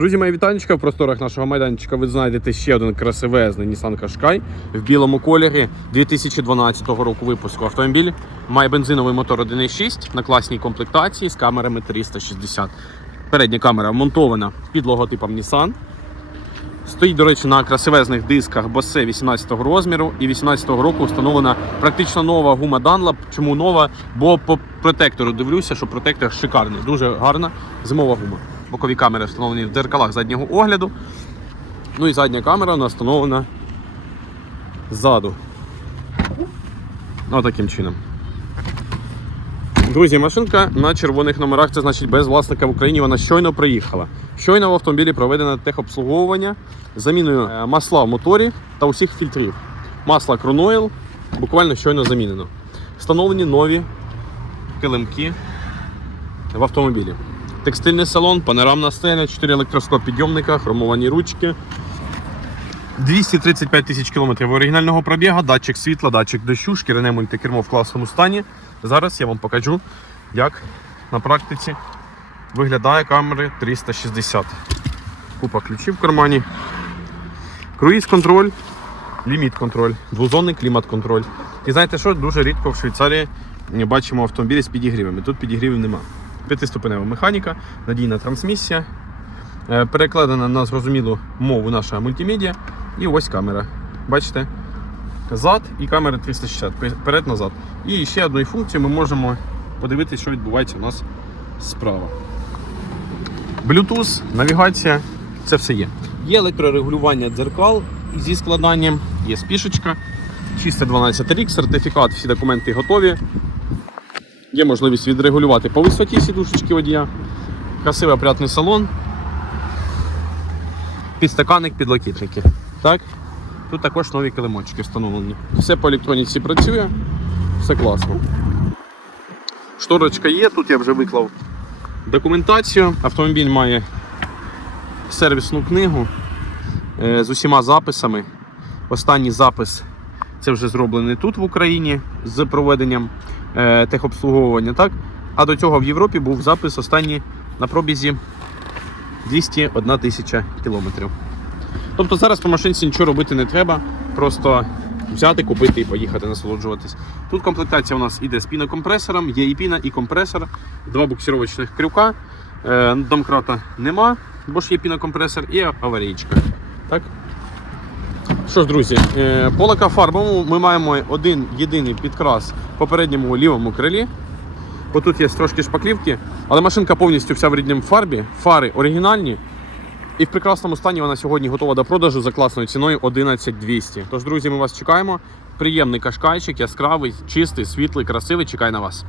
Друзі, мої вітанечка. В просторах нашого майданчика ви знайдете ще один красивезний Nissan Qashqai в білому кольорі 2012 року випуску. Автомобіль має бензиновий мотор 1.6 на класній комплектації з камерами 360. Передня камера вмонтована під логотипом Nissan. Стоїть, до речі, на красивезних дисках Bose 18 розміру і 18 року встановлена практично нова гума Dunlop. Чому нова? Бо по протектору дивлюся, що протектор шикарний, дуже гарна зимова гума. Бокові камери встановлені в дзеркалах заднього огляду. Ну і задня камера встановлена ззаду. Отаким чином. Друзі, машинка на червоних номерах, це значить без власника в Україні. Вона щойно приїхала. Щойно в автомобілі проведено техобслуговування заміною е, масла в моторі та усіх фільтрів. Масло Кронойл буквально щойно замінено. Встановлені нові килимки в автомобілі. Текстильний салон, панорамна стеля, 4 електроскоп-підйомника, хромовані ручки. 235 тисяч кілометрів оригінального пробігу, датчик світла, датчик дощу, шкіряне мультикермо в класному стані. Зараз я вам покажу, як на практиці виглядає камери 360. Купа ключів в кармані. Круїз контроль, ліміт контроль, двозонний клімат контроль. І знаєте що? Дуже рідко в Швейцарії бачимо автомобілі з підігрівами. Тут підігрівів нема. П'ятиступенева механіка, надійна трансмісія. Е, Перекладена на зрозумілу мову наша мультимедіа. І ось камера. Бачите? Зад і камера 360, перед-назад. І ще одною функцією ми можемо подивитися, що відбувається у нас справа. Bluetooth, навігація, це все є. Є електрорегулювання дзеркал зі складанням, є спішечка, чисте 12 рік, сертифікат, всі документи готові. Є можливість відрегулювати по висоті сідушечки водія. Красивий опрятний салон. Підстаканник, підлокітники. Так? Тут також нові килимочки встановлені. Все по електроніці працює, все класно. Шторочка є, тут я вже виклав документацію. Автомобіль має сервісну книгу е, з усіма записами. Останній запис це вже зроблений тут в Україні з проведенням е, техобслуговування. Так? А до цього в Європі був запис останній на пробізі 201 тисяча кілометрів. Тобто зараз по машинці нічого робити не треба, просто взяти, купити і поїхати насолоджуватись. Тут комплектація у нас іде з пінокомпресором, є і піна, і компресор, два буксировочних крюка, е, домкрата нема, бо ж є пінокомпресор і аварійка. Так? Що ж, друзі, е, по лакофарбовому ми маємо один єдиний підкрас в попередньому лівому крилі. Бо тут є трошки шпаклівки, але машинка повністю вся в рідній фарбі, фари оригінальні. І в прекрасному стані вона сьогодні готова до продажу за класною ціною 11200. Тож, друзі, ми вас чекаємо. Приємний кашкайчик, яскравий, чистий, світлий, красивий. Чекай на вас.